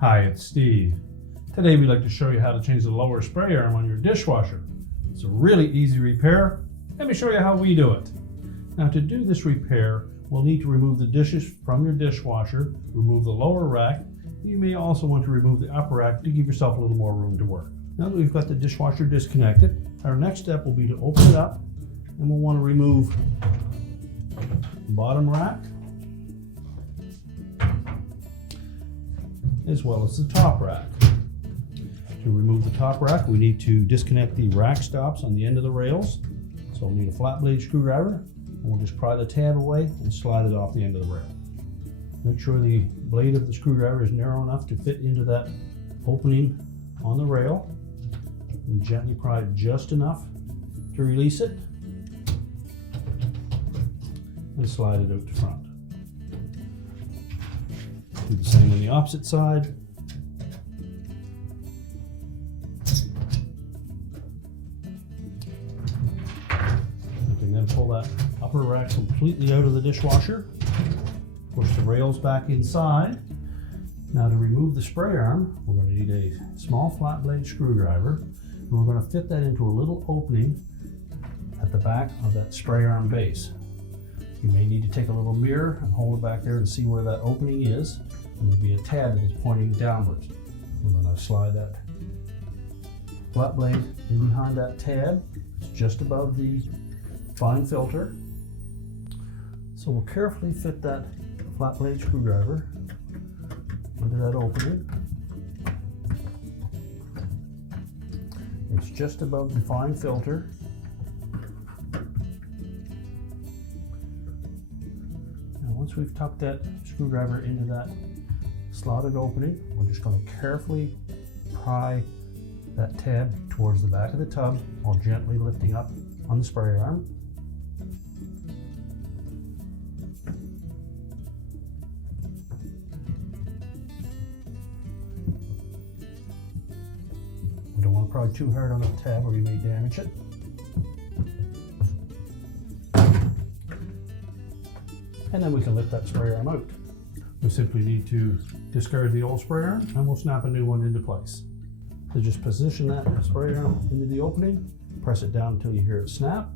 Hi, it's Steve. Today we'd like to show you how to change the lower spray arm on your dishwasher. It's a really easy repair. Let me show you how we do it. Now to do this repair, we'll need to remove the dishes from your dishwasher, remove the lower rack. You may also want to remove the upper rack to give yourself a little more room to work. Now that we've got the dishwasher disconnected, our next step will be to open it up, and we'll want to remove the bottom rack as well as the top rack. To remove the top rack, we need to disconnect the rack stops on the end of the rails. So we'll need a flat blade screwdriver, and we'll just pry the tab away and slide it off the end of the rail. Make sure the blade of the screwdriver is narrow enough to fit into that opening on the rail, and gently pry it just enough to release it, and slide it out to front. Do the same on the opposite side. You can then pull that upper rack completely out of the dishwasher. Push the rails back inside. Now to remove the spray arm, we're going to need a small flat blade screwdriver, and we're going to fit that into a little opening at the back of that spray arm base. You may need to take a little mirror and hold it back there to see where that opening is, and there'll be a tab that is pointing downwards. We're going to slide that flat blade in behind that tab. It's just above the fine filter. So we'll carefully fit that flat blade screwdriver into that opening. It's just above the fine filter. Now once we've tucked that screwdriver into that slotted opening, we're just going to carefully pry that tab towards the back of the tub while gently lifting up on the spray arm. We don't want to pry too hard on the tab or you may damage it. And then we can lift that spray arm out. We simply need to discard the old spray arm and we'll snap a new one into place. So just position that spray arm into the opening, press it down until you hear it snap.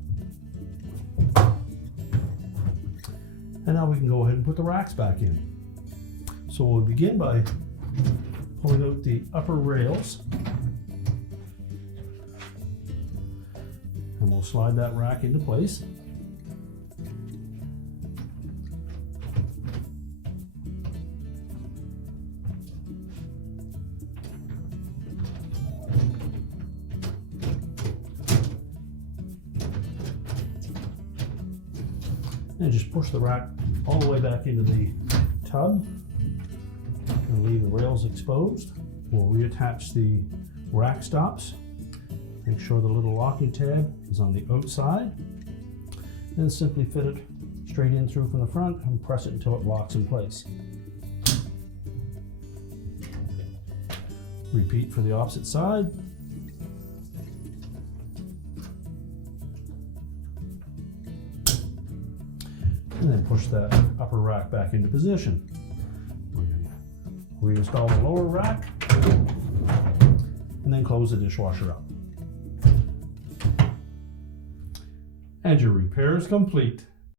And now we can go ahead and put the racks back in. So we'll begin by pulling out the upper rails. And we'll slide that rack into place. And just push the rack all the way back into the tub and leave the rails exposed. We'll reattach the rack stops. Make sure the little locking tab is on the outside. Then simply fit it straight in through from the front and press it until it locks in place. Repeat for the opposite side. And then push that upper rack back into position. We're going to reinstall the lower rack and then close the dishwasher up. And your repair is complete.